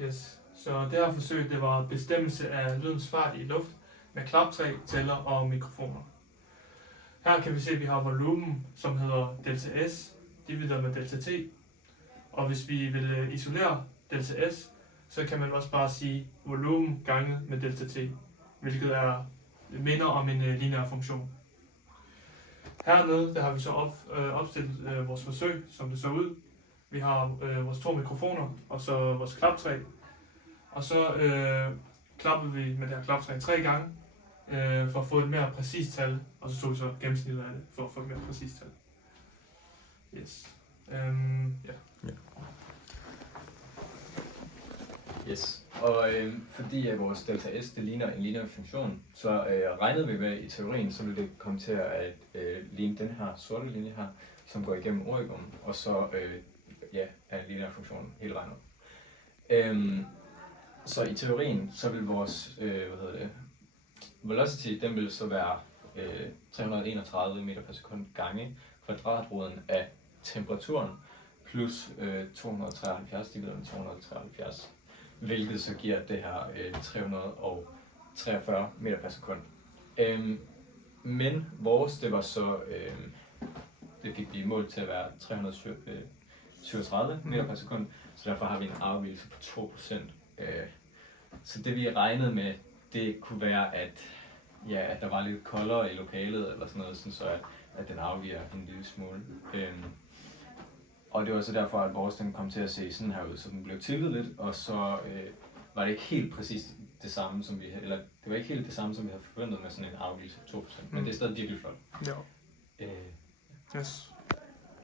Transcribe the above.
Yes. Så det her forsøg, det var bestemmelse af lydens fart i luft med klaptræ, tæller og mikrofoner. Her kan vi se, at vi har volumen, som hedder delta S, divideret med delta T. Og hvis vi vil isolere delta S, så kan man også bare sige volumen ganget med delta T, hvilket minder om en lineær funktion. Hernede der har vi så opstillet vores forsøg, som det så ud. Vi har vores 2 mikrofoner, og så vores klaptræ. Og så klapper vi med det her klaptræ 3 gange, for at få et mere præcist tal. Og så tog vi så gennemsnittet af det, for at få et mere præcist tal. Yes. Yes. Og fordi at vores delta S det ligner en lineær funktion, så regnede vi med i teorien, så ville det komme til at ligne den her sorte linje her, som går igennem origum, og så er en lineær funktion hele vejen op. Så i teorien, så vil vores velocity, den vil så være 331 meter per sekund gange kvadratroden af temperaturen plus 273 divideret med 273. Hvilket så giver det her 343 meter per sekund. Men vores, det var så, det fik vi målt til at være 337 meter per sekund, så derfor har vi en afvigelse på 2%. Så det vi regnede med, det kunne være, at der var lidt koldere i lokalet, eller sådan noget, sådan så at den afviger en lille smule. Og det var så derfor, at vores den kom til at se sådan her ud, så den blev tiltet lidt, og så var det ikke helt præcis det samme, som vi havde, forventet med sådan en afgivelse på 2%, men det er stadig virkelig flot. Ja. Yes.